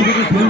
ভিডিও করছো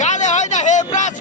গালে হয় না হে ব্রাশ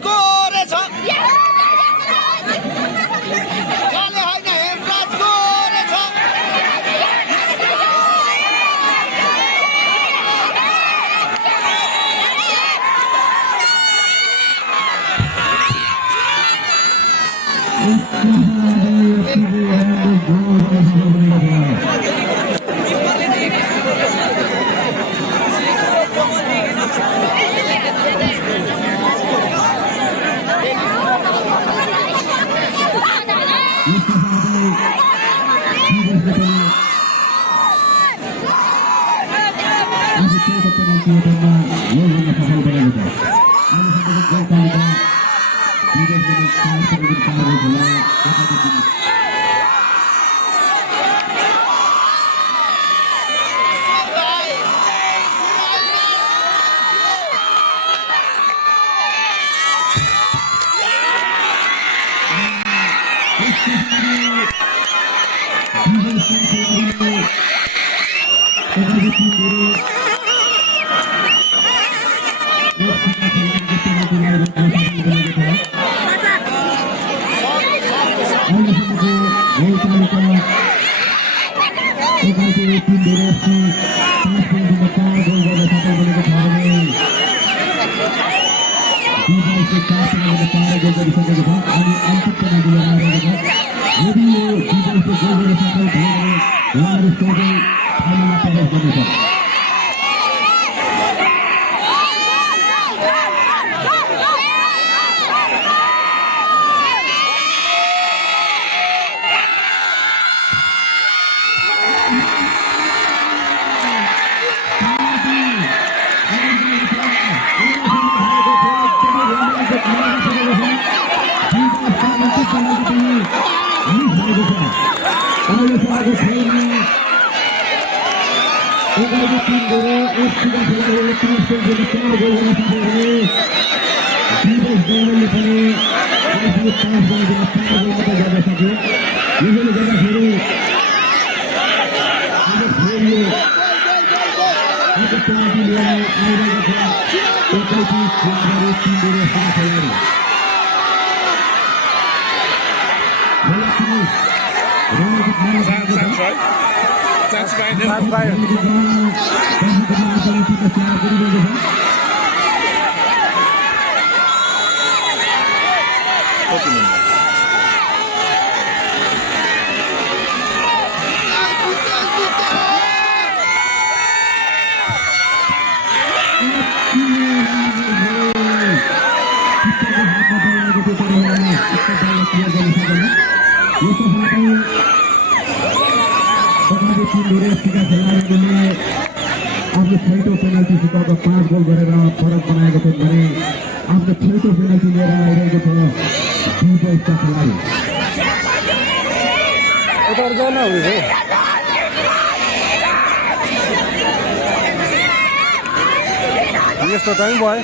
यस्तो टाइम भयो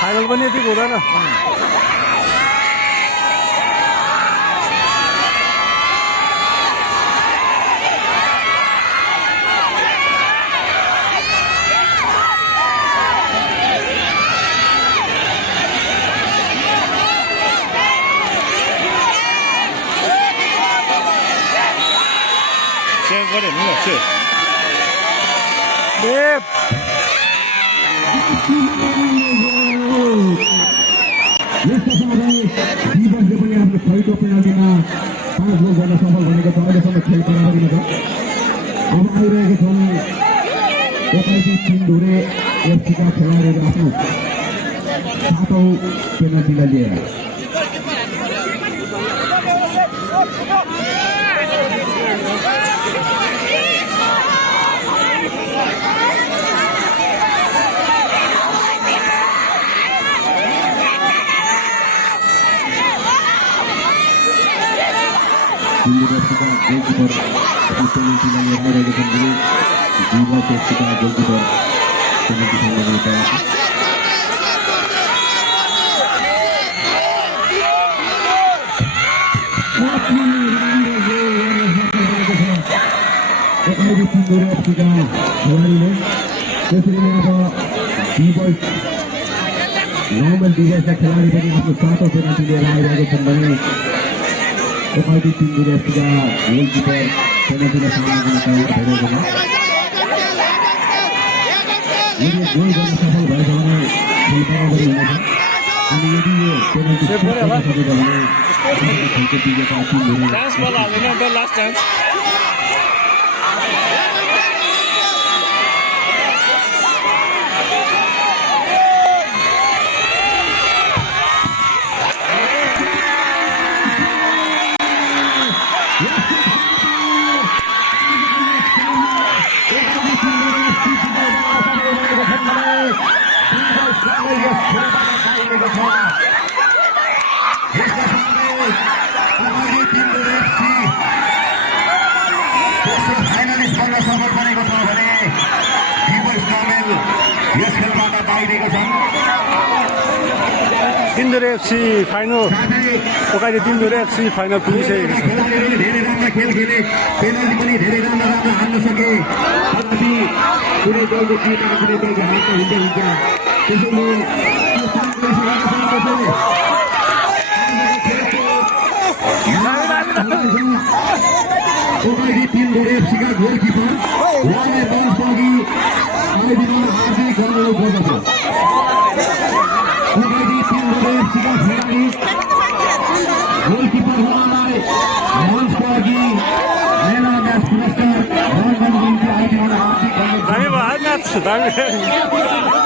फाइनल पनि यति हुँदैन सेभ गरे नि ल सेभ दिवसले पनि आफ्नो खेलको पेनाल्टीमा 5 गोल गर्न सफल बनेको छ। अहिलेसम्म खेल बराबरीमा छ। अब आइरहेको छन् एकाइसी सिन्धुरे एफसीका खेलाडीहरू आफ्नो 7औं पेनाल्टीलाई लिएर। Universitas goalkeeper penalti yang berada di sini juga ketika goalkeeper penalti yang berada normal device खिलाड़ी बनी आपको 7 पेनल्टी ले रहा है एकाइसी सिन्धुरे एफसीका गोलकिपर पेनल्टीको सामना गर्न तयार भइरहेको छ। यदि गोल गर्न सफल भएछ भने खेल बराबरी हुनेछ अनि यदि यो पेनल्टी सकेछ भने खेलको विजेता टिमहरू चान्स बल हाल्दैन अन्त लास्ट चान्स फाइनलिस्ट बन्न सफल बनेको छ भने दिवस कमेल यस खेलबाट बाहिरिएको छन् तिनदुरे एफसी फाइनल ओकाइले तिनदुरे एफसी फाइनल पुगिसकेको छ खेलाडीहरूले धेरै राम्रो खेल खेले पेनल्टी पनि धेरै राम्रो हाल्न सके तथापि कुनै दलको टिममा कुनै दलको हात हुँदै हुन्छ त्यसैले यो ओकाइले तिनदुरे एफसीका गोलकिपर उहाँलाई बस अघि आइदिन हार्दिक अनुरोध गर्दछु ओकाइले तिनदुरे एफसीका खेलाडी गोलकिपर उहाँलाई मञ्चको अघि मेला म्याच पुरस्कार ग्रहण गर्नको निम्ति आइदिन हार्दिक अनुरोध दामी भयो म्याच दामी